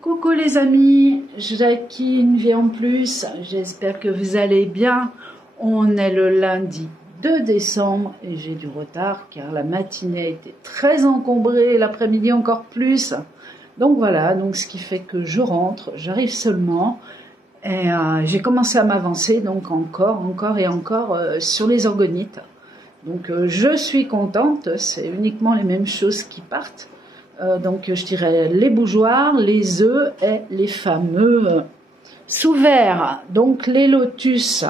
Coucou les amis, Jackie, une vie en plus, j'espère que vous allez bien. On est le lundi 2 décembre et j'ai du retard car la matinée était très encombrée, l'après-midi encore plus. Donc voilà, donc ce qui fait que je rentre, j'arrive seulement et j'ai commencé à m'avancer donc encore sur les orgonites. Donc je suis contente, c'est uniquement les mêmes choses qui partent. Donc je dirais les bougeoirs, les œufs et les fameux sous-verts, donc les lotus.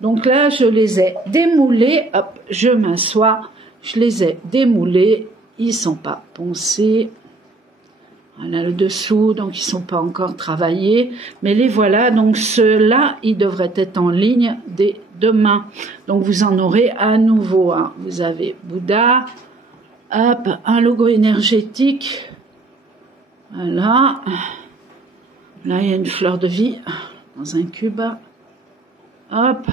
Donc là je les ai démoulés, hop, je m'assois, je les ai démoulés, ils sont pas poncés. Voilà le dessous, donc ils sont pas encore travaillés, mais les voilà, donc ceux-là, ils devraient être en ligne dès demain. Donc vous en aurez à nouveau, hein. Vous avez Bouddha, hop, un logo énergétique, voilà, là il y a une fleur de vie dans un cube, hop,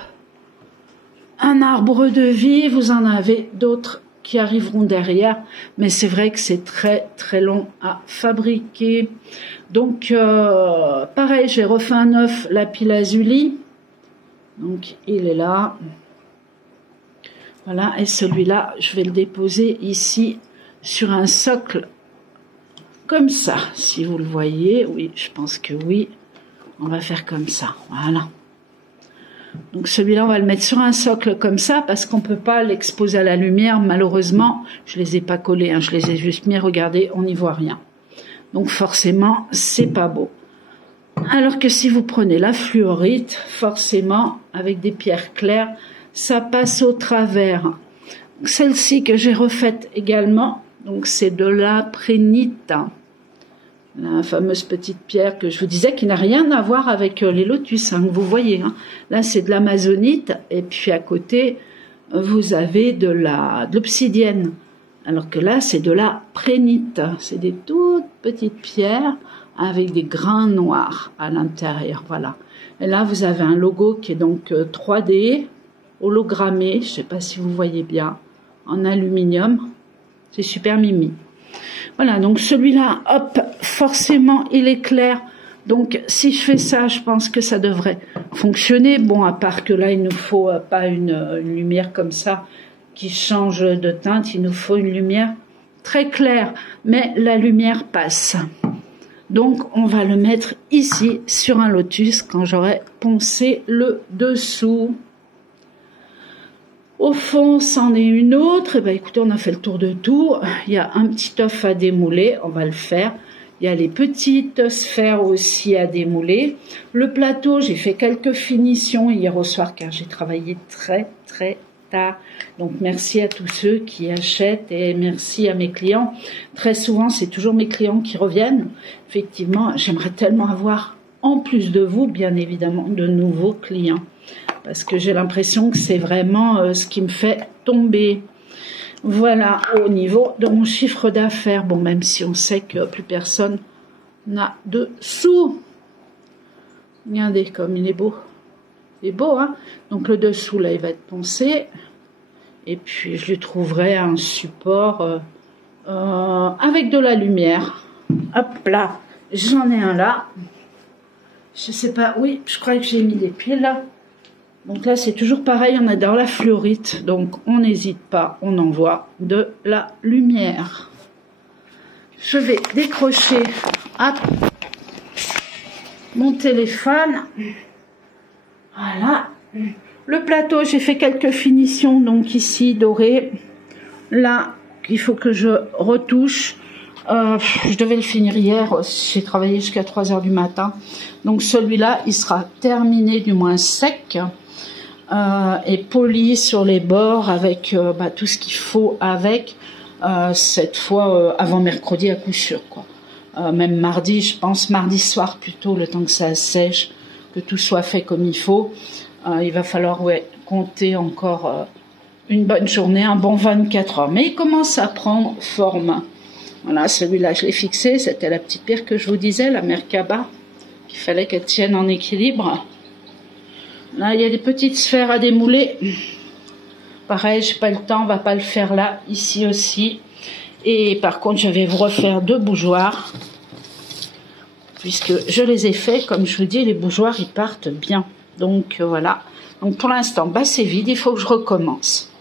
un arbre de vie, vous en avez d'autres qui arriveront derrière, mais c'est vrai que c'est très très long à fabriquer. Donc pareil, j'ai refait un œuf lapis lazuli, donc il est là, voilà, et celui-là je vais le déposer ici sur un socle comme ça, si vous le voyez. Oui, je pense que oui, on va faire comme ça, voilà. Donc celui-là, on va le mettre sur un socle comme ça, parce qu'on peut pas l'exposer à la lumière, malheureusement. Je les ai pas collés, hein, je les ai juste mis, regardez, on n'y voit rien. Donc forcément, c'est pas beau. Alors que si vous prenez la fluorite, forcément, avec des pierres claires, ça passe au travers. Celle-ci que j'ai refaite également, donc c'est de la prénite. La fameuse petite pierre que je vous disais qui n'a rien à voir avec les lotus, hein, que vous voyez. Hein. Là, c'est de l'amazonite et puis à côté, vous avez de l'obsidienne. Alors que là, c'est de la prénite. C'est des toutes petites pierres avec des grains noirs à l'intérieur. Voilà. Et là, vous avez un logo qui est donc 3D, hologrammé, je ne sais pas si vous voyez bien, en aluminium. C'est super mimi. Voilà, donc celui-là, hop, forcément, il est clair. Donc, si je fais ça, je pense que ça devrait fonctionner. Bon, à part que là, il nous faut pas une lumière comme ça qui change de teinte. Il nous faut une lumière très claire. Mais la lumière passe. Donc, on va le mettre ici, sur un lotus, quand j'aurai poncé le dessous. Au fond, c'en est une autre. Et ben, écoutez, on a fait le tour de tout. Il y a un petit œuf à démouler, on va le faire. Il y a les petites sphères aussi à démouler. Le plateau, j'ai fait quelques finitions hier au soir car j'ai travaillé très très tard. Donc merci à tous ceux qui achètent et merci à mes clients. Très souvent, c'est toujours mes clients qui reviennent. Effectivement, j'aimerais tellement avoir, en plus de vous, bien évidemment, de nouveaux clients. Parce que j'ai l'impression que c'est vraiment ce qui me fait tomber. Voilà, au niveau de mon chiffre d'affaires. Bon, même si on sait que plus personne n'a de sous. Regardez comme il est beau. Il est beau, hein? Donc le dessous, là, il va être poncé. Et puis, je lui trouverai un support avec de la lumière. Hop là, j'en ai un là. Je sais pas, oui, je crois que j'ai mis des pieds là. Donc là, c'est toujours pareil, on est dans la fluorite, donc on n'hésite pas, on envoie de la lumière. Je vais décrocher hop, mon téléphone. Voilà. Le plateau, j'ai fait quelques finitions, donc ici, doré. Là, il faut que je retouche. Je devais le finir hier, j'ai travaillé jusqu'à 3 h du matin. Donc celui-là, il sera terminé, du moins sec. Et poli sur les bords avec tout ce qu'il faut avec, cette fois avant mercredi à coup sûr, quoi. Même mardi, je pense mardi soir plutôt, le temps que ça sèche, que tout soit fait comme il faut. Il va falloir compter encore une bonne journée, un bon 24 heures. Mais il commence à prendre forme. Voilà, celui-là je l'ai fixé, c'était la petite pierre que je vous disais, la Merkaba, qu'il fallait qu'elle tienne en équilibre. Là, il y a des petites sphères à démouler. Pareil, j'ai pas le temps, on va pas le faire là, ici aussi. Et par contre, je vais vous refaire 2 bougeoirs. puisque je les ai faits, comme je vous dis, les bougeoirs, ils partent bien. Donc, voilà. Donc, pour l'instant, bah, c'est vide, il faut que je recommence.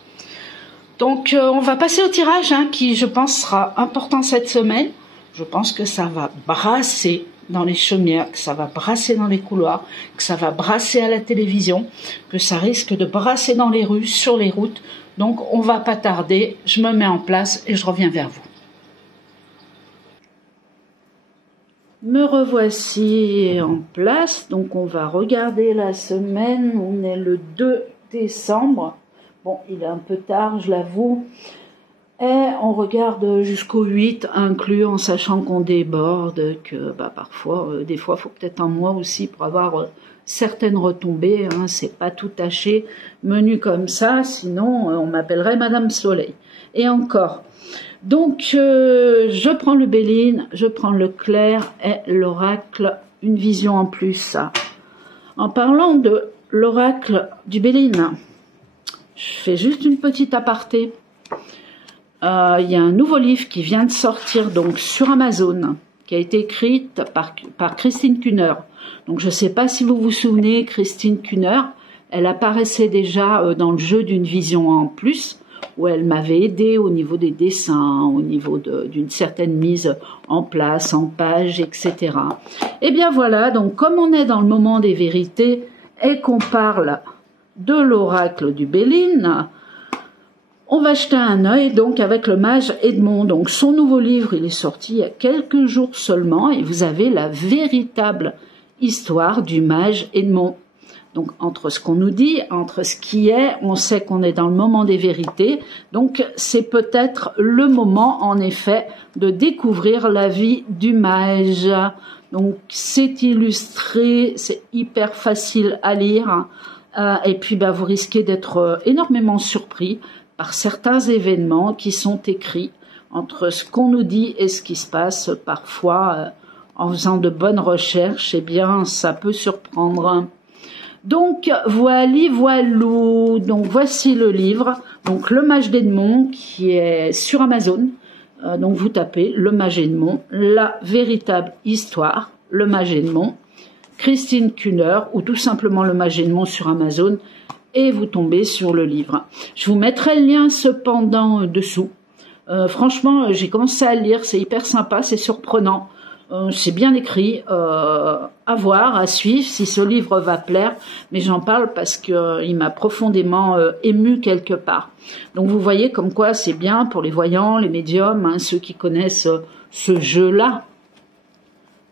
Donc, on va passer au tirage, hein, qui, je pense, sera important cette semaine. Je pense que ça va brasser dans les chaumières, que ça va brasser dans les couloirs, que ça va brasser à la télévision, que ça risque de brasser dans les rues, sur les routes. Donc, on va pas tarder, je me mets en place et je reviens vers vous. Me revoici en place, donc on va regarder la semaine, on est le 2 décembre. Bon, il est un peu tard, je l'avoue. Et on regarde jusqu'au 8 inclus, en sachant qu'on déborde, que bah, parfois, des fois, il faut peut-être un mois aussi pour avoir certaines retombées. Hein, c'est pas tout taché, menu comme ça, sinon on m'appellerait Madame Soleil. Et encore. Donc, je prends le Béline, je prends le clair et l'oracle, une vision en plus. En parlant de l'oracle du Béline, je fais juste une petite aparté. Il y a un nouveau livre qui vient de sortir donc sur Amazon, qui a été écrit par Christine Kuhner. Donc je ne sais pas si vous vous souvenez, Christine Kuhner, elle apparaissait déjà dans le jeu d'une vision en plus, où elle m'avait aidé au niveau des dessins, au niveau d'une certaine mise en place, en page, etc. Et bien voilà, donc comme on est dans le moment des vérités et qu'on parle de l'oracle du Béline, on va jeter un œil donc avec le mage Edmond. Donc son nouveau livre, il est sorti il y a quelques jours seulement et vous avez la véritable histoire du mage Edmond. Donc entre ce qu'on nous dit, entre ce qui est, on sait qu'on est dans le moment des vérités. Donc c'est peut-être le moment en effet de découvrir la vie du mage. Donc c'est illustré, c'est hyper facile à lire. Et puis bah, vous risquez d'être énormément surpris par certains événements qui sont écrits entre ce qu'on nous dit et ce qui se passe. Parfois, en faisant de bonnes recherches, eh bien, ça peut surprendre. Donc, voilou. Donc, voici le livre. Donc, Le Mage d'Edmond, qui est sur Amazon. Donc, vous tapez Le Mage Edmond, la véritable histoire, Le Mage Edmond, Christine Kuhner, ou tout simplement Le Mage Edmond sur Amazon, et vous tombez sur le livre. Je vous mettrai le lien cependant dessous. Franchement, j'ai commencé à le lire, c'est hyper sympa, c'est surprenant, c'est bien écrit, à voir, à suivre, si ce livre va plaire, mais j'en parle parce que il m'a profondément ému quelque part. Donc vous voyez comme quoi c'est bien pour les voyants, les médiums, hein, ceux qui connaissent ce jeu-là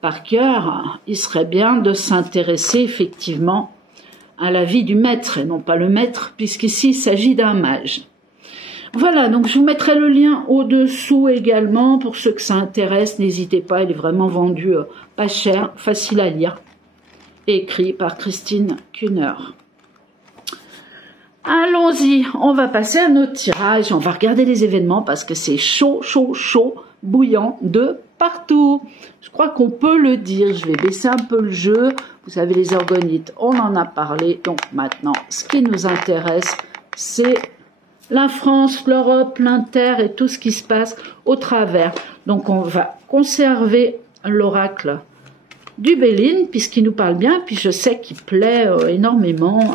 par cœur, il serait bien de s'intéresser effectivement à la vie du maître, et non pas le maître, puisqu'ici il s'agit d'un mage. Voilà, donc je vous mettrai le lien au-dessous également, pour ceux que ça intéresse, n'hésitez pas, il est vraiment vendu pas cher, facile à lire, écrit par Christine Kuhner. Allons-y, on va passer à notre tirage, on va regarder les événements, parce que c'est chaud, chaud, chaud, bouillant de partout. Je crois qu'on peut le dire, je vais baisser un peu le jeu. Vous savez, les orgonites, on en a parlé. Donc maintenant, ce qui nous intéresse, c'est la France, l'Europe, l'Inter et tout ce qui se passe au travers. Donc on va conserver l'oracle du Béline, puisqu'il nous parle bien, puis je sais qu'il plaît énormément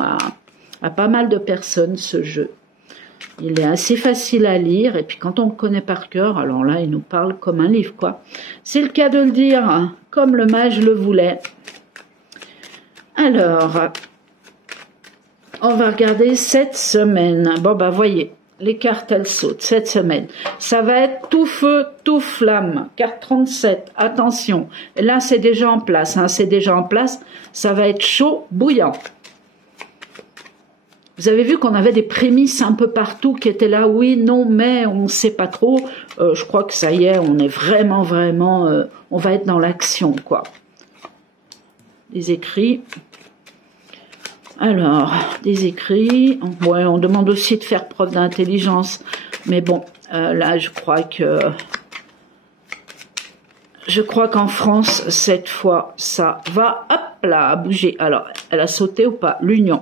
à pas mal de personnes, ce jeu. Il est assez facile à lire, et puis quand on le connaît par cœur, alors là, il nous parle comme un livre, quoi. C'est le cas de le dire, hein, comme le mage le voulait. Alors, on va regarder cette semaine. Bon, bah, voyez, les cartes, elles sautent cette semaine. Ça va être tout feu, tout flamme. Carte 37, attention. Et là, c'est déjà en place, hein, c'est déjà en place. Ça va être chaud, bouillant. Vous avez vu qu'on avait des prémices un peu partout qui étaient là, oui, non, mais on ne sait pas trop. Je crois que ça y est, on est vraiment, on va être dans l'action, quoi. Les écrits. Alors, des écrits. Ouais, on demande aussi de faire preuve d'intelligence. Mais bon, là, je crois qu'en France, cette fois, ça va, hop là, bouger. Alors, elle a sauté ou pas? L'union.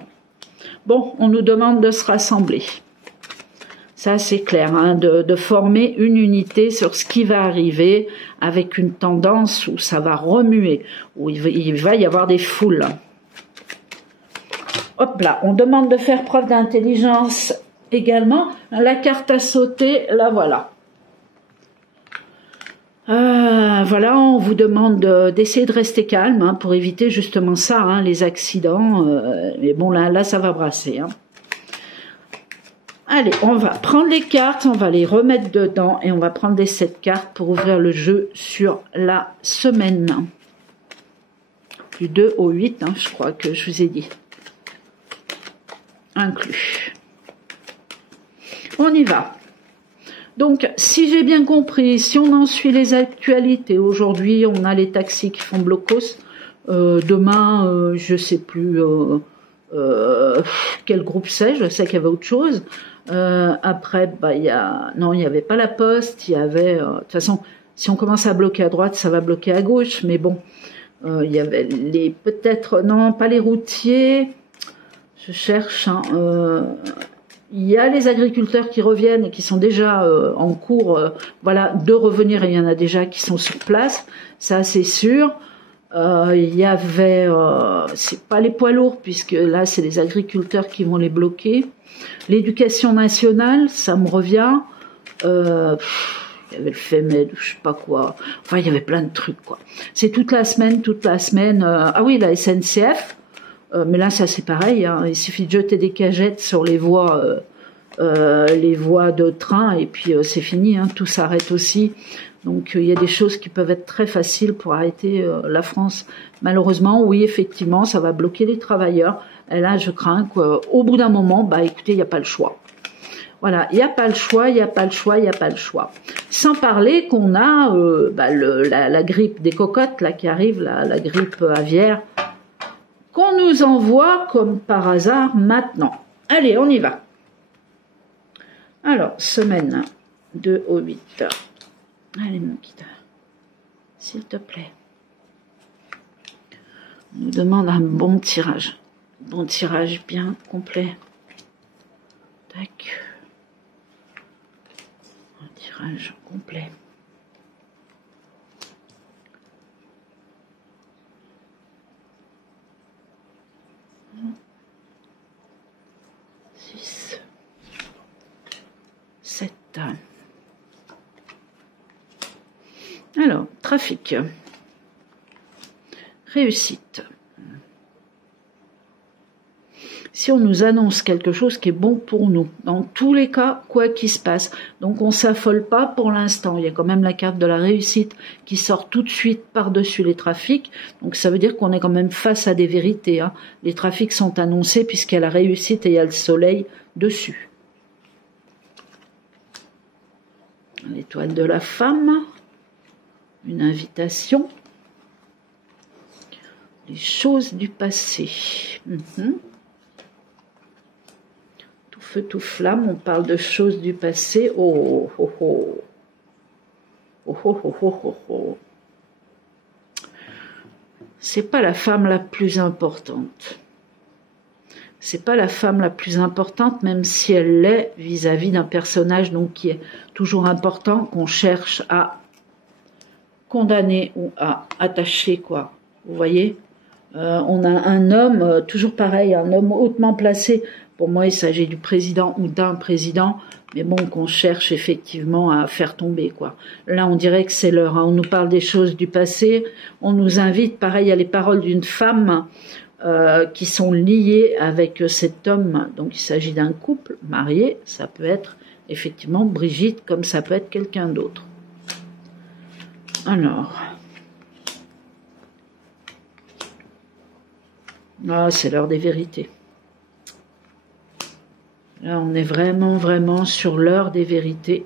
Bon, on nous demande de se rassembler. Ça, c'est clair, hein, de former une unité sur ce qui va arriver avec une tendance où ça va remuer, où il va y avoir des foules. Hop là, on demande de faire preuve d'intelligence également. La carte à sauter, la voilà. Voilà, on vous demande d'essayer de rester calme hein, pour éviter justement ça, hein, les accidents. Mais bon, là, ça va brasser. Hein. Allez, on va prendre les cartes, on va les remettre dedans et on va prendre les 7 cartes pour ouvrir le jeu sur la semaine. Du 2 au 8, hein, je crois que je vous ai dit. Inclus. On y va. Donc, si j'ai bien compris, si on en suit les actualités, aujourd'hui, on a les taxis qui font blocos. Demain, je sais plus quel groupe c'est, je sais qu'il y avait autre chose. Après, bah, non, il n'y avait pas la poste, il y avait... de toute façon, si on commence à bloquer à droite, ça va bloquer à gauche, mais bon, il y avait peut-être... Non, pas les routiers, je cherche... Hein, il y a les agriculteurs qui reviennent et qui sont déjà en cours voilà, de revenir, et il y en a déjà qui sont sur place, ça c'est sûr. Il y avait, c'est pas les poids lourds, puisque là c'est les agriculteurs qui vont les bloquer. L'éducation nationale, ça me revient. Il y avait le FEMED, je sais pas quoi. Enfin, il y avait plein de trucs, quoi. C'est toute la semaine. Ah oui, la SNCF. Mais là, ça c'est pareil. Hein. Il suffit de jeter des cagettes sur les voies de train et puis c'est fini. Hein. Tout s'arrête aussi. Donc il y a des choses qui peuvent être très faciles pour arrêter la France. Malheureusement, oui, effectivement, ça va bloquer les travailleurs. Et là, je crains qu'au bout d'un moment, bah écoutez, il n'y a pas le choix. Voilà, il n'y a pas le choix, il n'y a pas le choix, il n'y a pas le choix. Sans parler qu'on a la grippe des cocottes là qui arrive, la grippe aviaire, qu'on nous envoie comme par hasard maintenant. Allez, on y va. Alors, semaine 2 au 8. Allez, mon guide, s'il te plaît. On nous demande un bon tirage. Bon tirage bien complet. Tac. Un tirage complet. Alors, trafic. Réussite. Si on nous annonce quelque chose qui est bon pour nous, dans tous les cas, quoi qu'il se passe. Donc on ne s'affole pas pour l'instant. Il y a quand même la carte de la réussite qui sort tout de suite par-dessus les trafics. Donc ça veut dire qu'on est quand même face à des vérités. Hein. Les trafics sont annoncés puisqu'il y a la réussite et il y a le soleil dessus. L'étoile de la femme. Une invitation. Les choses du passé. Tout feu, tout flamme, on parle de choses du passé. Oh, oh, oh. Oh, oh, oh, oh, oh, oh. C'est pas la femme la plus importante. C'est pas la femme la plus importante, même si elle l'est vis-à-vis d'un personnage donc qui est toujours important, qu'on cherche à condamner ou à attacher, quoi. Vous voyez, on a un homme, toujours pareil, un homme hautement placé. Pour moi, il s'agit du président ou d'un président, mais bon, qu'on cherche effectivement à faire tomber, quoi. Là, on dirait que c'est l'heure. Hein. On nous parle des choses du passé, on nous invite, pareil, à les paroles d'une femme qui sont liées avec cet homme. Donc, il s'agit d'un couple marié. Ça peut être effectivement Brigitte, comme ça peut être quelqu'un d'autre. Alors, ah, c'est l'heure des vérités. Là, on est vraiment, vraiment sur l'heure des vérités.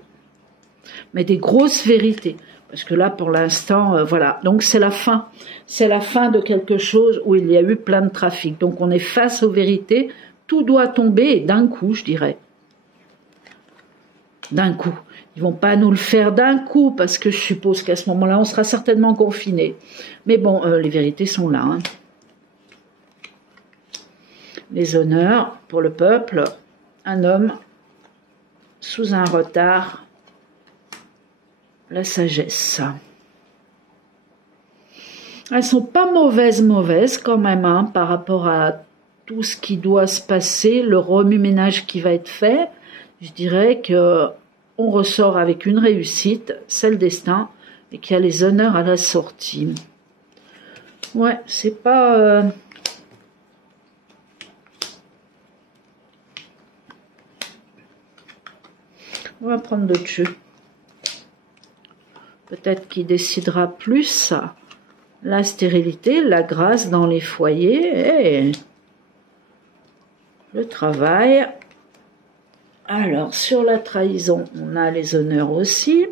Mais des grosses vérités. Parce que là, pour l'instant, voilà. Donc, c'est la fin. C'est la fin de quelque chose où il y a eu plein de trafic. Donc, on est face aux vérités. Tout doit tomber d'un coup, je dirais. D'un coup. Ils vont pas nous le faire d'un coup, parce que je suppose qu'à ce moment-là, on sera certainement confinés. Mais bon, les vérités sont là. Hein. Les honneurs pour le peuple. Un homme sous un retard, la sagesse. Elles sont pas mauvaises quand même, hein, par rapport à tout ce qui doit se passer, le remue-ménage qui va être fait. Je dirais que on ressort avec une réussite, c'est le destin, et qu'il y a les honneurs à la sortie. Ouais, c'est pas... On va prendre d'autres jeux. Peut-être qu'il décidera plus la stérilité, la grâce dans les foyers et le travail. Alors, sur la trahison, on a les honneurs aussi.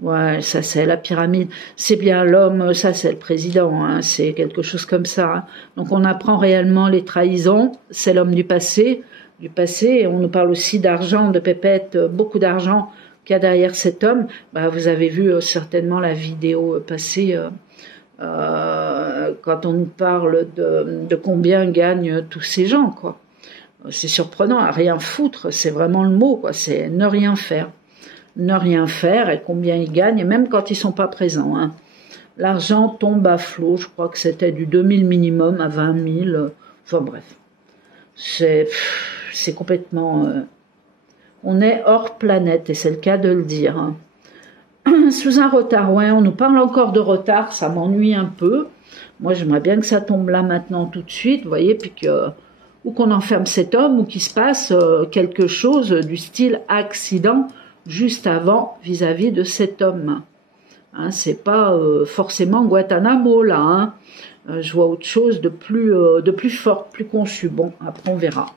Ouais, ça c'est la pyramide. C'est bien l'homme, ça c'est le président, hein, c'est quelque chose comme ça. Hein. Donc on apprend réellement les trahisons, c'est l'homme du passé. Et on nous parle aussi d'argent, de pépette, beaucoup d'argent qu'il y a derrière cet homme. Bah, vous avez vu certainement la vidéo passée quand on nous parle de combien gagnent tous ces gens, quoi. C'est surprenant, à rien foutre, c'est vraiment le mot, quoi. C'est ne rien faire. Ne rien faire et combien ils gagnent, même quand ils sont pas présents. Hein. L'argent tombe à flot, je crois que c'était du 2000 minimum à 20 000. Enfin bref, c'est complètement... on est hors planète et c'est le cas de le dire. Hein. Sous un retard, ouais, on nous parle encore de retard, ça m'ennuie un peu. Moi j'aimerais bien que ça tombe là maintenant tout de suite, vous voyez, puis que... ou qu'on enferme cet homme, ou qu'il se passe quelque chose du style accident juste avant vis-à-vis de cet homme. Hein, c'est pas forcément Guantanamo là. Hein. Je vois autre chose de plus fort, plus conçu. Bon, après on verra.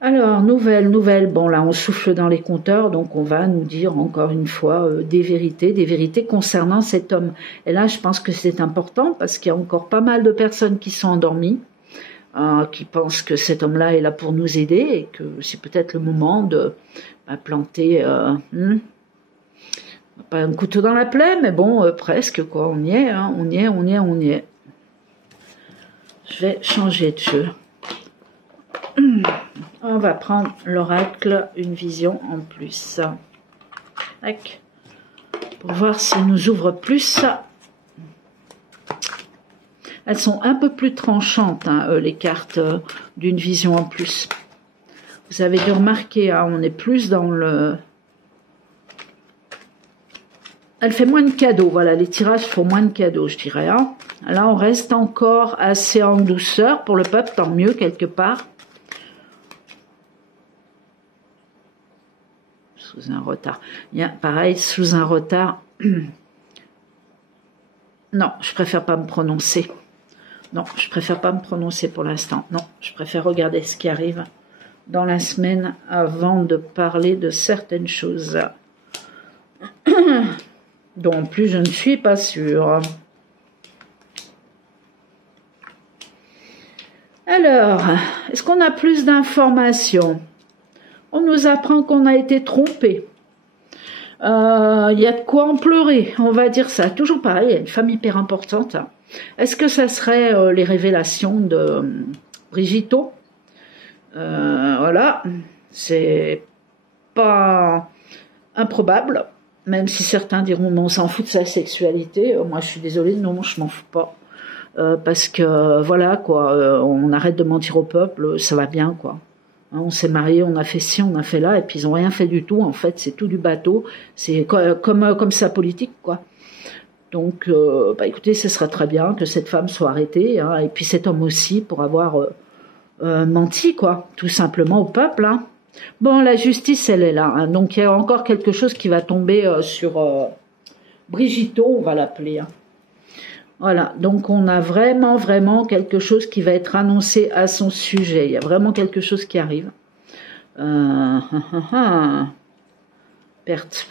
Alors, nouvelle. Bon là, on souffle dans les compteurs, donc on va nous dire encore une fois des vérités concernant cet homme. Et là, je pense que c'est important parce qu'il y a encore pas mal de personnes qui sont endormies. Qui pensent que cet homme-là est là pour nous aider et que c'est peut-être le moment de planter pas un couteau dans la plaie, mais bon, presque, quoi. On y est, hein, on y est. Je vais changer de jeu. On va prendre l'oracle, une vision en plus. Tac. Pour voir s'il nous ouvre plus. Elles sont un peu plus tranchantes, hein, les cartes d'une vision en plus. Vous avez dû remarquer, hein, on est plus dans le... Elle fait moins de cadeaux, voilà, les tirages font moins de cadeaux, je dirais. Hein. Là, on reste encore assez en douceur pour le peuple, tant mieux, quelque part. Sous un retard. Il y a, pareil, sous un retard. Non, je préfère pas me prononcer. Non, je préfère pas me prononcer pour l'instant. Non, je préfère regarder ce qui arrive dans la semaine avant de parler de certaines choses. Dont en plus je ne suis pas sûre. Alors, est-ce qu'on a plus d'informations? On nous apprend qu'on a été trompé. Il y a de quoi en pleurer, on va dire ça. Toujours pareil, il y a une femme hyper importante. Est-ce que ça serait les révélations de Brigitte? Voilà, c'est pas improbable, même si certains diront mais on s'en fout de sa sexualité. Moi je suis désolée, non, je m'en fous pas. Parce que voilà quoi, on arrête de mentir au peuple, ça va bien quoi. On s'est mariés, on a fait ci, on a fait là, et puis ils ont rien fait du tout. En fait, c'est tout du bateau. C'est comme ça politique, quoi. Donc, écoutez, ce sera très bien que cette femme soit arrêtée, hein, et puis cet homme aussi pour avoir menti, quoi, tout simplement au peuple. Hein. Bon, la justice, elle est là. Hein, donc, il y a encore quelque chose qui va tomber sur Brigitte, on va l'appeler. Hein. Voilà, donc on a vraiment quelque chose qui va être annoncé à son sujet. Il y a vraiment quelque chose qui arrive. Perte.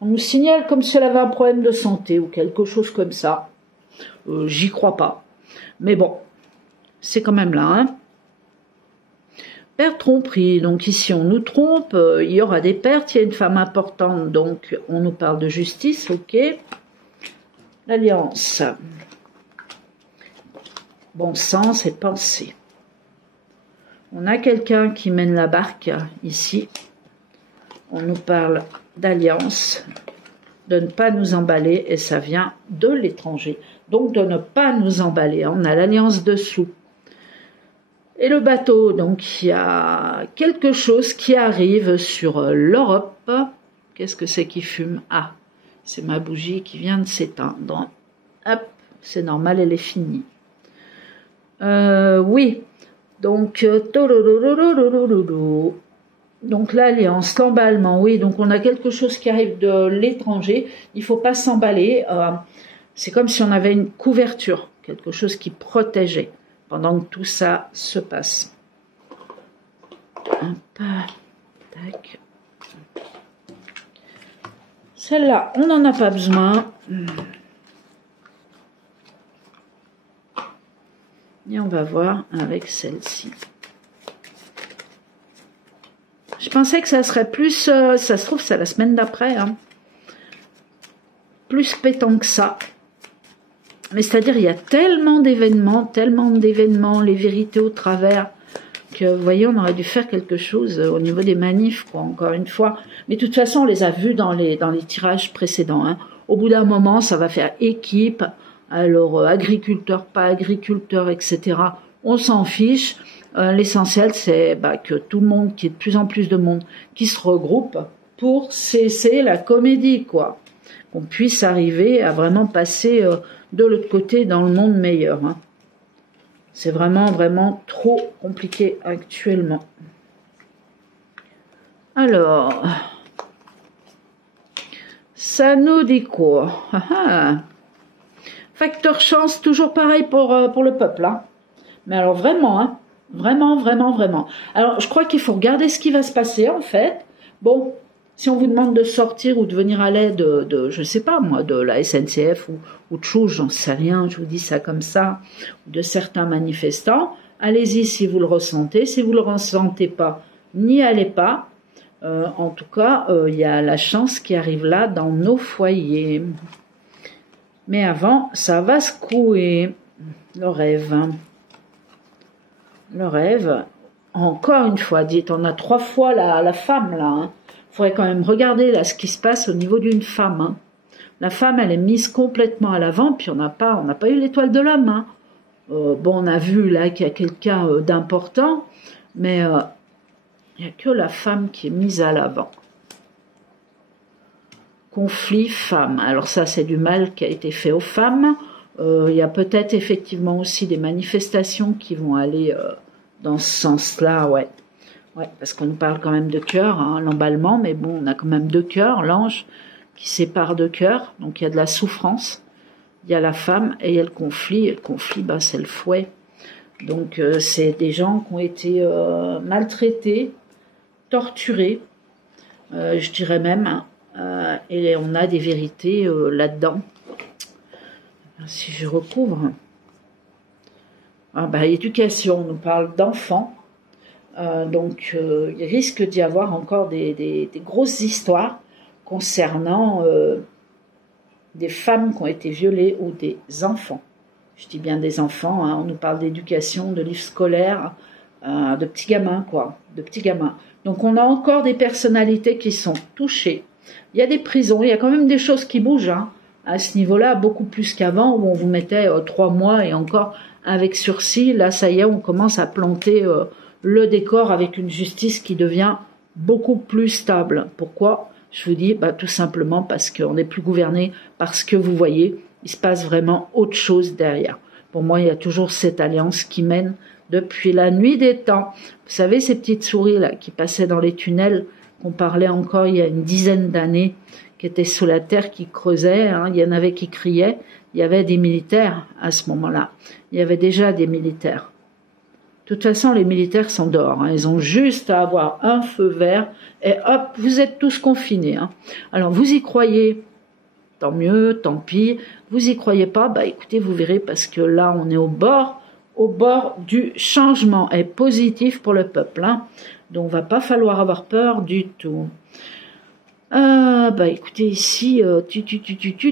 On nous signale comme si elle avait un problème de santé ou quelque chose comme ça. J'y crois pas. Mais bon, c'est quand même là. Hein. Perte tromperie. Donc ici, on nous trompe. Il y aura des pertes. Il y a une femme importante. Donc, on nous parle de justice. Ok. L'alliance. Bon sens et pensée. On a quelqu'un qui mène la barque ici. On nous parle d'alliance, de ne pas nous emballer, et ça vient de l'étranger. Donc de ne pas nous emballer. On a l'alliance dessous. Et le bateau, donc il y a quelque chose qui arrive sur l'Europe. Qu'est-ce que c'est qui fume? Ah, c'est ma bougie qui vient de s'éteindre. Hop, c'est normal, elle est finie. Oui, donc l'alliance, l'emballement, oui, donc on a quelque chose qui arrive de l'étranger. Il ne faut pas s'emballer. C'est comme si on avait une couverture, quelque chose qui protégeait pendant que tout ça se passe. Hop, tac. Celle-là, on n'en a pas besoin. Et on va voir avec celle-ci. Je pensais que ça serait plus, ça se trouve, c'est la semaine d'après, hein. Plus pétant que ça. Mais c'est-à-dire, il y a tellement d'événements, les vérités au travers, que, vous voyez, on aurait dû faire quelque chose au niveau des manifs, quoi, encore une fois. Mais de toute façon, on les a vus dans les tirages précédents, hein. Au bout d'un moment, ça va faire équipe, alors agriculteur, pas agriculteur, etc. On s'en fiche. L'essentiel, c'est que tout le monde, qu'il y ait de plus en plus de monde qui se regroupe pour cesser la comédie, quoi. Qu'on puisse arriver à vraiment passer de l'autre côté dans le monde meilleur, hein. C'est vraiment, vraiment trop compliqué actuellement. Alors, ça nous dit quoi? Facteur chance, toujours pareil pour le peuple, hein. Mais alors vraiment, hein. Vraiment, vraiment, vraiment. Alors, je crois qu'il faut regarder ce qui va se passer, en fait. Bon, si on vous demande de sortir ou de venir à l'aide je sais pas moi, de la SNCF ou de choses, j'en sais rien, je vous dis ça comme ça, de certains manifestants, allez-y si vous le ressentez. Si vous le ressentez pas, n'y allez pas. En tout cas, il y a la chance qui arrive là dans nos foyers. Mais avant, ça va secouer. Le rêve. Le rêve, encore une fois, dites, on a 3 fois la femme là. Hein. Faudrait quand même regarder là ce qui se passe au niveau d'une femme. Hein. La femme, elle est mise complètement à l'avant, puis on n'a pas eu l'étoile de l'homme. Hein. Bon, on a vu là qu'il y a quelqu'un d'important, mais il n'y a que la femme qui est mise à l'avant. Conflit femme. Alors ça, c'est du mal qui a été fait aux femmes. Il y a peut-être effectivement aussi des manifestations qui vont aller dans ce sens-là, ouais. Ouais, parce qu'on nous parle quand même de cœur, hein, l'emballement, mais bon, on a quand même 2 cœurs, l'ange qui sépare 2 cœurs, donc il y a de la souffrance, il y a la femme et il y a le conflit. Et le conflit, c'est le fouet. Donc c'est des gens qui ont été maltraités, torturés, je dirais même, et on a des vérités là-dedans. Si je recouvre, éducation, on nous parle d'enfants, donc il risque d'y avoir encore des grosses histoires concernant des femmes qui ont été violées ou des enfants. Je dis bien des enfants, hein, on nous parle d'éducation, de livres scolaires, de petits gamins, quoi, de petits gamins. Donc on a encore des personnalités qui sont touchées. Il y a des prisons, il y a quand même des choses qui bougent, hein. À ce niveau-là, beaucoup plus qu'avant, où on vous mettait 3 mois et encore avec sursis. Là, ça y est, on commence à planter le décor avec une justice qui devient beaucoup plus stable. Pourquoi? Je vous dis, tout simplement parce qu'on n'est plus gouverné par ce que vous voyez. Il se passe vraiment autre chose derrière. Pour moi, il y a toujours cette alliance qui mène depuis la nuit des temps. Vous savez, ces petites souris là qui passaient dans les tunnels, qu'on parlait encore il y a une dizaine d'années, qui étaient sous la terre, qui creusaient, hein. Il y en avait qui criaient, il y avait des militaires à ce moment-là. Il y avait déjà des militaires. De toute façon, les militaires sont dehors, hein. Ils ont juste à avoir un feu vert et hop, vous êtes tous confinés, hein. Alors, vous y croyez, tant mieux, tant pis. Vous y croyez pas, écoutez, vous verrez, parce que là, on est au bord du changement est positif pour le peuple, hein. Donc, va pas falloir avoir peur du tout. Écoutez, ici,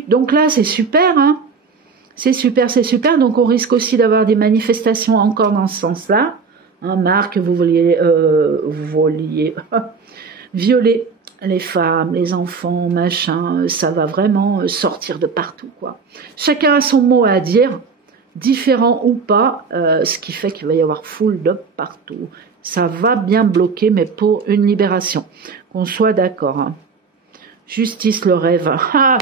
donc là, c'est super, hein. C'est super, c'est super. Donc, on risque aussi d'avoir des manifestations encore dans ce sens-là. hein, Marc, vous vouliez violer les femmes, les enfants, machin, ça va vraiment sortir de partout, quoi. Chacun a son mot à dire, différent ou pas, ce qui fait qu'il va y avoir foule de partout. Ça va bien bloquer, mais pour une libération, qu'on soit d'accord. Hein. Justice, le rêve. Ah,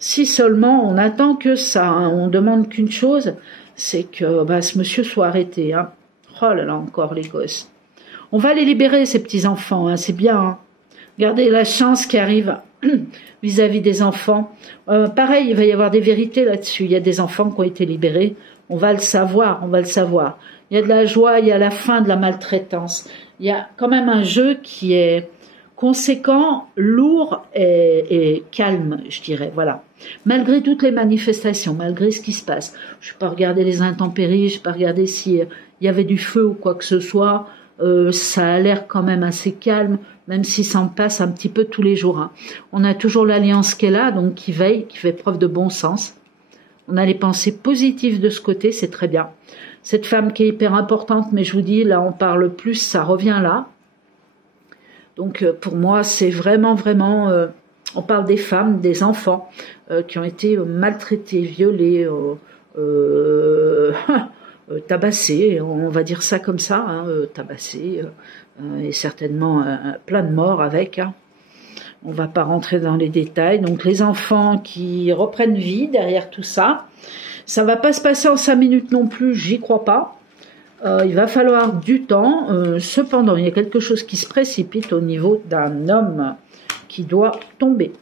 si seulement on attend que ça, hein, on demande qu'une chose, c'est que bah, ce monsieur soit arrêté. Hein. Oh là là, encore les gosses. On va les libérer, ces petits-enfants, hein, c'est bien. Hein. Regardez la chance qui arrive vis-à-vis des enfants. Pareil, il va y avoir des vérités là-dessus. Il y a des enfants qui ont été libérés. On va le savoir, on va le savoir. Il y a de la joie, il y a la fin de la maltraitance. Il y a quand même un jeu qui est conséquent, lourd et calme, je dirais. Voilà. Malgré toutes les manifestations, malgré ce qui se passe. Je ne vais pas regarder les intempéries, je ne vais pas regarder s'il y avait du feu ou quoi que ce soit. Ça a l'air quand même assez calme, même si ça en passe un petit peu tous les jours. Hein. On a toujours l'Alliance qui est là, donc qui veille, qui fait preuve de bon sens. On a les pensées positives de ce côté, c'est très bien. Cette femme qui est hyper importante, mais je vous dis, là on parle plus, ça revient là. Donc pour moi, c'est vraiment, on parle des femmes, des enfants qui ont été maltraités, violés, tabassés, on va dire ça comme ça, hein, tabassés, et certainement plein de morts avec. Hein. On va pas rentrer dans les détails. Donc les enfants qui reprennent vie derrière tout ça, ça va pas se passer en 5 minutes non plus, j'y crois pas. Il va falloir du temps. Cependant, il y a quelque chose qui se précipite au niveau d'un homme qui doit tomber.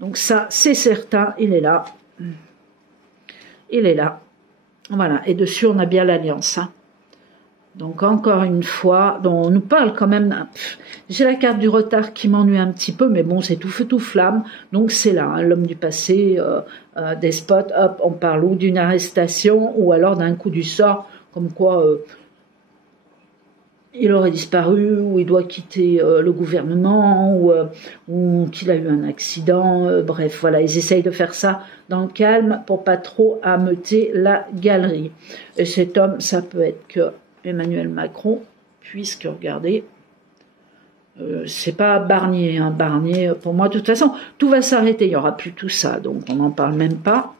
Donc ça, c'est certain, il est là. Il est là. Voilà, et dessus, on a bien l'Alliance. Hein. Donc, encore une fois, on nous parle quand même... J'ai la carte du retard qui m'ennuie un petit peu, mais bon, c'est tout feu, tout flamme. Donc, c'est là, hein, l'homme du passé, despote, hop, on parle ou d'une arrestation, ou alors d'un coup du sort, comme quoi il aurait disparu, ou il doit quitter le gouvernement, ou qu'il a eu un accident. Bref, voilà, ils essayent de faire ça dans le calme pour pas trop ameuter la galerie. Et cet homme, ça peut être que Emmanuel Macron, puisque, regardez, c'est pas Barnier. Hein, Barnier, pour moi, de toute façon, tout va s'arrêter, il n'y aura plus tout ça, donc on n'en parle même pas.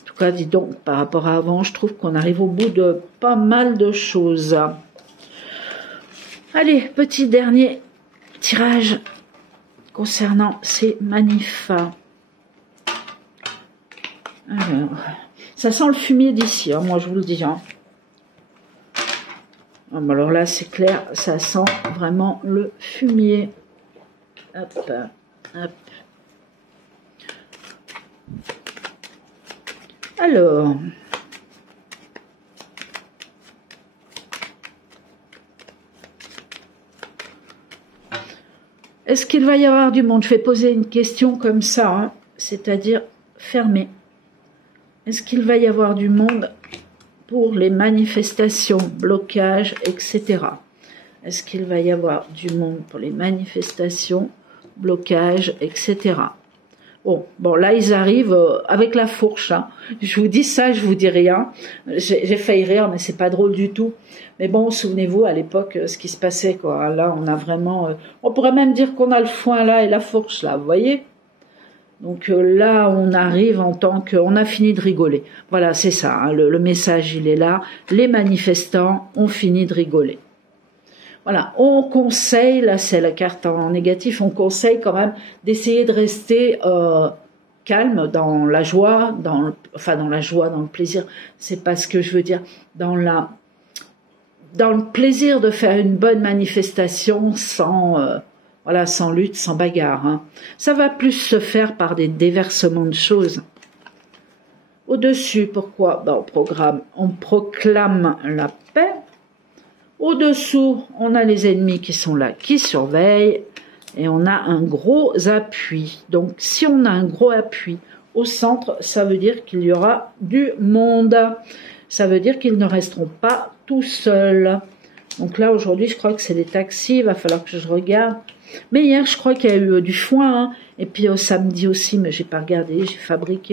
En tout cas, dis donc, par rapport à avant, je trouve qu'on arrive au bout de pas mal de choses. Allez, petit dernier tirage concernant ces manifs. Alors, ça sent le fumier d'ici, hein, moi je vous le dis. Hein. Alors là, c'est clair, ça sent vraiment le fumier. Hop, hop. Alors, est-ce qu'il va y avoir du monde? Je vais poser une question comme ça, hein, c'est-à-dire fermée. Est-ce qu'il va y avoir du monde pour les manifestations, blocages, etc. Est-ce qu'il va y avoir du monde pour les manifestations, blocages, etc. Bon, là, ils arrivent avec la fourche. Hein. Je vous dis ça, je vous dis rien. J'ai failli rire, mais c'est pas drôle du tout. Mais bon, souvenez-vous, à l'époque, ce qui se passait, quoi. Là, on a vraiment... on pourrait même dire qu'on a le foin là et la fourche là, vous voyez? Donc là, on arrive en tant que... On a fini de rigoler. Voilà, c'est ça. Hein, le message, il est là. Les manifestants ont fini de rigoler. Voilà, on conseille, là c'est la carte en négatif, on conseille quand même d'essayer de rester calme dans la joie, dans le plaisir, c'est pas ce que je veux dire, dans le plaisir de faire une bonne manifestation sans lutte, sans bagarre. Hein. Ça va plus se faire par des déversements de choses. Au-dessus, pourquoi? On proclame la paix. Au-dessous, on a les ennemis qui sont là, qui surveillent, et on a un gros appui. Donc, si on a un gros appui au centre, ça veut dire qu'il y aura du monde. Ça veut dire qu'ils ne resteront pas tout seuls. Donc là, aujourd'hui, je crois que c'est les taxis, il va falloir que je regarde. Mais hier, je crois qu'il y a eu du foin, hein. Et puis au samedi aussi, mais j'ai pas regardé, j'ai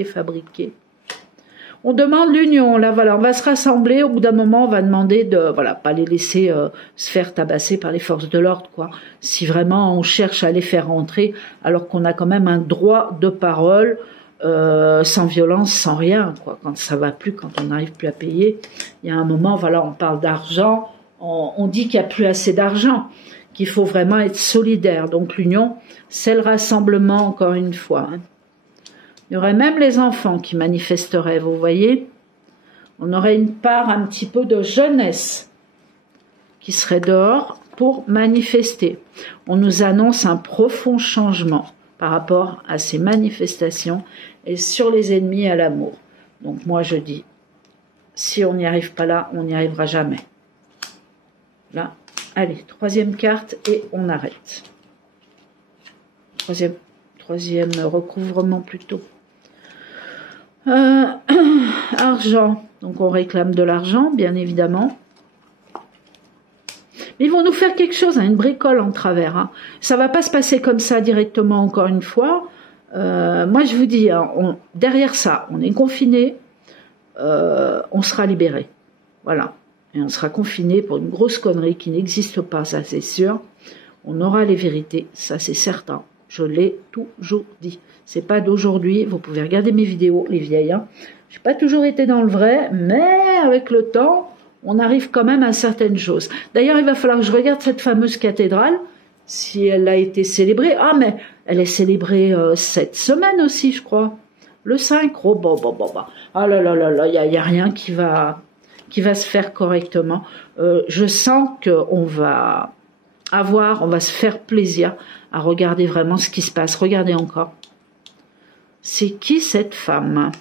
fabriqué. On demande l'union, là, voilà, on va se rassembler, au bout d'un moment, on va demander de, voilà, pas les laisser se faire tabasser par les forces de l'ordre, quoi. Si vraiment on cherche à les faire rentrer, alors qu'on a quand même un droit de parole, sans violence, sans rien, quoi. Quand ça va plus, quand on n'arrive plus à payer, il y a un moment, voilà, on parle d'argent, on dit qu'il n'y a plus assez d'argent, qu'il faut vraiment être solidaire. Donc l'union, c'est le rassemblement, encore une fois, hein. Il y aurait même les enfants qui manifesteraient, vous voyez. On aurait une part un petit peu de jeunesse qui serait dehors pour manifester. On nous annonce un profond changement par rapport à ces manifestations et sur les ennemis à l'amour. Donc moi je dis, si on n'y arrive pas là, on n'y arrivera jamais. Là, allez, troisième carte et on arrête. Troisième recouvrement plutôt. Argent, donc on réclame de l'argent, bien évidemment. Mais ils vont nous faire quelque chose, hein, une bricole en travers. Hein. Ça va pas se passer comme ça directement, encore une fois. Moi, je vous dis, hein, derrière ça, on est confiné, on sera libéré. Voilà. Et on sera confiné pour une grosse connerie qui n'existe pas, ça c'est sûr. On aura les vérités, ça c'est certain. Je l'ai toujours dit. C'est pas d'aujourd'hui, vous pouvez regarder mes vidéos, les vieilles. Hein. J'ai pas toujours été dans le vrai, mais avec le temps, on arrive quand même à certaines choses. D'ailleurs, il va falloir que je regarde cette fameuse cathédrale, si elle a été célébrée. Ah, mais elle est célébrée cette semaine aussi, je crois. Le 5. Oh, bon. Ah là là là là, il y a rien qui va se faire correctement. Je sens qu'on va on va se faire plaisir à regarder vraiment ce qui se passe. Regardez encore. C'est qui cette femme?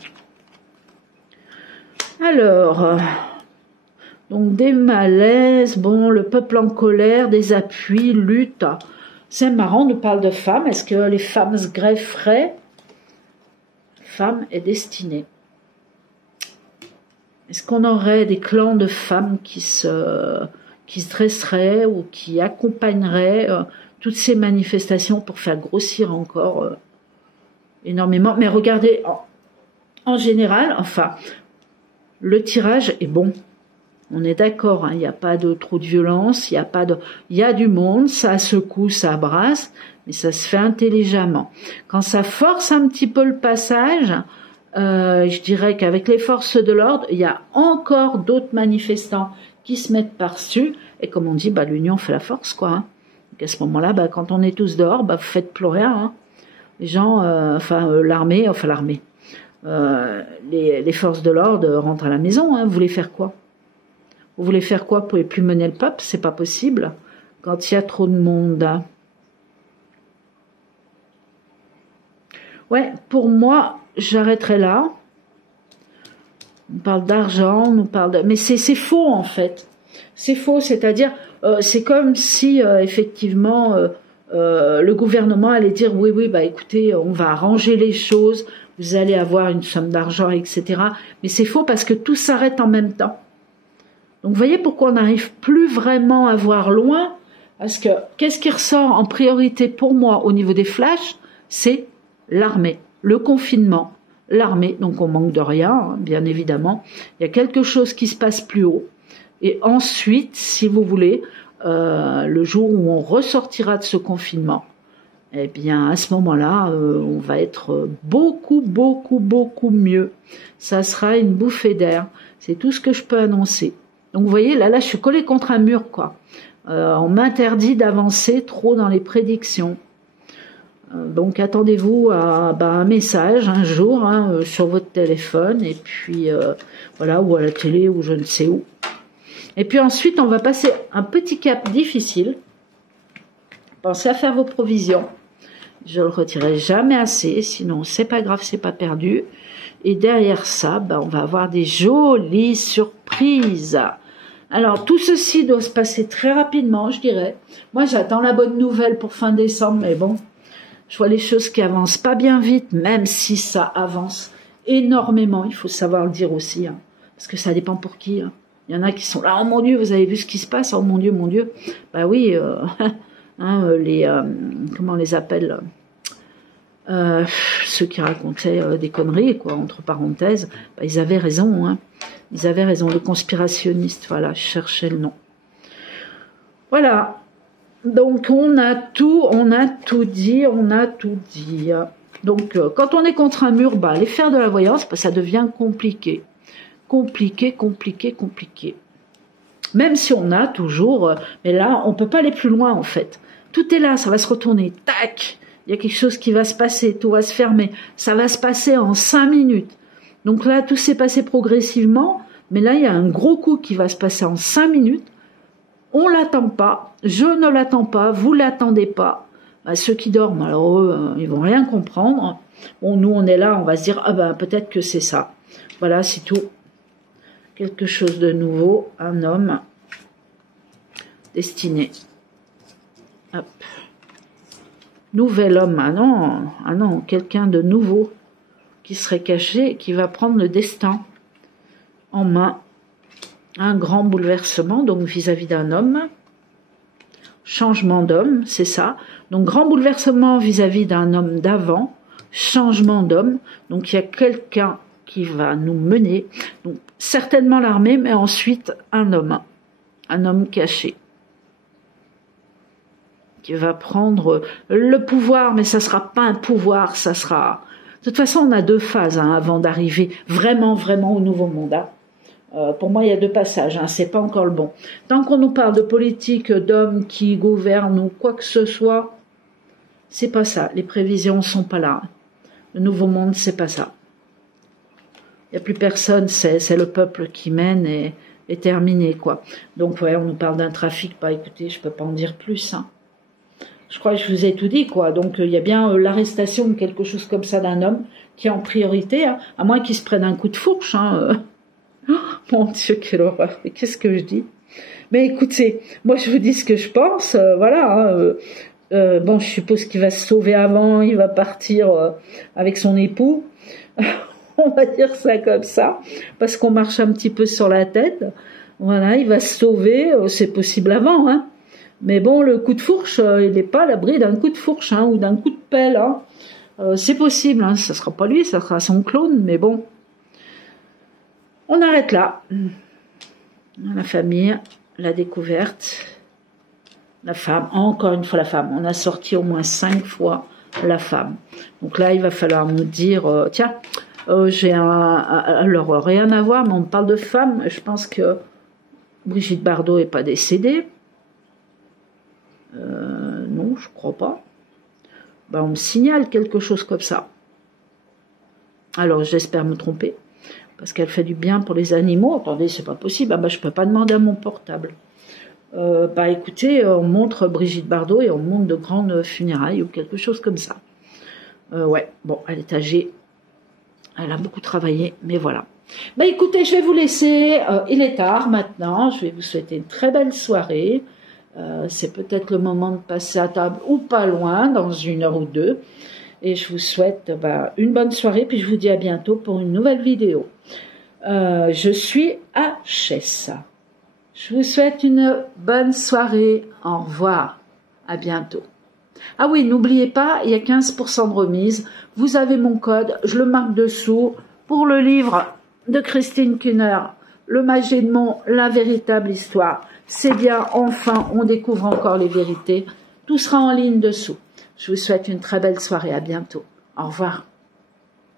Alors, donc des malaises, bon, le peuple en colère, des appuis, lutte. C'est marrant, on nous parle de femmes. Est-ce que les femmes se grefferaient? Femme est destinée. Est-ce qu'on aurait des clans de femmes qui se dresseraient ou qui accompagneraient toutes ces manifestations pour faire grossir encore énormément? Mais regardez, en général, enfin, le tirage est bon. On est d'accord, hein, il n'y a pas de trop de violence, il y a du monde, ça secoue, ça brasse, mais ça se fait intelligemment. Quand ça force un petit peu le passage, je dirais qu'avec les forces de l'ordre, il y a encore d'autres manifestants qui se mettent par-dessus, et comme on dit, bah, l'union fait la force, quoi. Hein. Donc à ce moment-là, bah, quand on est tous dehors, bah, vous faites plus rien. Hein. Les gens, l'armée, les forces de l'ordre rentrent à la maison. Hein. Vous voulez faire quoi? Vous voulez faire quoi? Vous pouvez plus mener le peuple? C'est pas possible quand il y a trop de monde. Hein. Ouais, pour moi, j'arrêterai là. On parle d'argent, on nous parle de... Mais c'est faux, en fait. C'est faux, c'est-à-dire, c'est comme si, effectivement, le gouvernement allait dire, oui, bah écoutez, on va arranger les choses, vous allez avoir une somme d'argent, etc. Mais c'est faux parce que tout s'arrête en même temps. Donc, vous voyez pourquoi on n'arrive plus vraiment à voir loin? Parce que, qu'est-ce qui ressort en priorité pour moi au niveau des flashs? C'est l'armée, le confinement. L'armée, donc on manque de rien, hein, bien évidemment. Il y a quelque chose qui se passe plus haut. Et ensuite, si vous voulez, le jour où on ressortira de ce confinement, eh bien, à ce moment-là, on va être beaucoup mieux. Ça sera une bouffée d'air. C'est tout ce que je peux annoncer. Donc, vous voyez, là, je suis collée contre un mur, quoi. On m'interdit d'avancer trop dans les prédictions. Donc attendez-vous à un message un jour hein, sur votre téléphone et puis voilà, ou à la télé ou je ne sais où. Et puis ensuite on va passer un petit cap difficile. Pensez à faire vos provisions. Je le retirerai jamais assez, sinon c'est pas grave, c'est pas perdu. Et derrière ça, on va avoir des jolies surprises. Alors tout ceci doit se passer très rapidement, je dirais. Moi j'attends la bonne nouvelle pour fin décembre, mais bon. Je vois les choses qui avancent pas bien vite, même si ça avance énormément. Il faut savoir le dire aussi, hein, parce que ça dépend pour qui. Hein. Il y en a qui sont là, oh mon Dieu, vous avez vu ce qui se passe, oh mon Dieu. Bah oui, comment on les appelle Ceux qui racontaient des conneries, quoi, entre parenthèses, bah, ils avaient raison, hein. Ils avaient raison, le conspirationniste, voilà, je cherchais le nom. Voilà, donc on a tout dit. Donc quand on est contre un mur, bah, aller faire de la voyance, bah, ça devient compliqué. Compliqué. Même si on a toujours, mais là, on peut pas aller plus loin en fait. Tout est là, ça va se retourner, tac, il y a quelque chose qui va se passer, tout va se fermer, ça va se passer en 5 minutes. Donc là, tout s'est passé progressivement, mais là, il y a un gros coup qui va se passer en 5 minutes. On l'attend pas, je ne l'attends pas, vous l'attendez pas. Bah, ceux qui dorment, alors eux, ils vont rien comprendre. Bon, nous, on est là, on va se dire, ah ben, peut-être que c'est ça. Voilà, c'est tout. Quelque chose de nouveau, un homme destiné. Hop. Nouvel homme, ah non, quelqu'un de nouveau qui serait caché et qui va prendre le destin en main. Un grand bouleversement, donc vis-à-vis d'un homme. Changement d'homme, c'est ça. Donc grand bouleversement vis-à-vis d'un homme d'avant. Changement d'homme. Donc il y a quelqu'un qui va nous mener. Donc certainement l'armée, mais ensuite un homme caché. Qui va prendre le pouvoir, mais ça sera pas un pouvoir, ça sera... De toute façon, on a 2 phases hein, avant d'arriver vraiment au nouveau monde. Hein. Pour moi, il y a 2 passages, hein, c'est pas encore le bon. Tant qu'on nous parle de politique, d'hommes qui gouvernent ou quoi que ce soit, c'est pas ça. Les prévisions sont pas là. Le nouveau monde, c'est pas ça. Il n'y a plus personne, c'est le peuple qui mène et terminé, quoi. Donc, ouais, on nous parle d'un trafic, bah écoutez, je peux pas en dire plus, hein. Je crois que je vous ai tout dit, quoi. Donc, il y a bien l'arrestation de quelque chose comme ça d'un homme qui est en priorité, hein, à moins qu'il se prenne un coup de fourche, hein. Oh, mon Dieu, quelle horreur. Qu'est-ce que je dis? Mais écoutez, moi je vous dis ce que je pense, voilà. Hein, bon, je suppose qu'il va se sauver avant, il va partir avec son époux. On va dire ça comme ça, parce qu'on marche un petit peu sur la tête. Voilà, il va se sauver, c'est possible avant, hein. Mais bon, le coup de fourche, il n'est pas à l'abri d'un coup de fourche, hein, ou d'un coup de pelle, hein. C'est possible, hein, ça sera pas lui, ça sera son clone, mais bon. On arrête là. La famille, la découverte, la femme, encore une fois la femme. On a sorti au moins 5 fois la femme. Donc là, il va falloir nous dire, tiens, j'ai alors rien à voir, mais on parle de femme. Je pense que Brigitte Bardot n'est pas décédée. Non, je crois pas. Ben, on me signale quelque chose comme ça. Alors, j'espère me tromper. Parce qu'elle fait du bien pour les animaux. Attendez, c'est pas possible. Ah bah, je peux pas demander à mon portable. Bah écoutez, on montre Brigitte Bardot et on montre de grandes funérailles ou quelque chose comme ça. Ouais, bon, elle est âgée. Elle a beaucoup travaillé, mais voilà. Bah écoutez, je vais vous laisser. Il est tard maintenant. Je vais vous souhaiter une très belle soirée. C'est peut-être le moment de passer à table ou pas loin, dans 1 heure ou 2. Et je vous souhaite une bonne soirée, puis je vous dis à bientôt pour une nouvelle vidéo. Je suis HS. Je vous souhaite une bonne soirée. Au revoir. À bientôt. Ah oui, n'oubliez pas, il y a 15% de remise. Vous avez mon code, je le marque dessous, pour le livre de Christine Kuhner, Le Mage Edmond, la véritable histoire. C'est bien, enfin, on découvre encore les vérités. Tout sera en ligne dessous. Je vous souhaite une très belle soirée. À bientôt. Au revoir.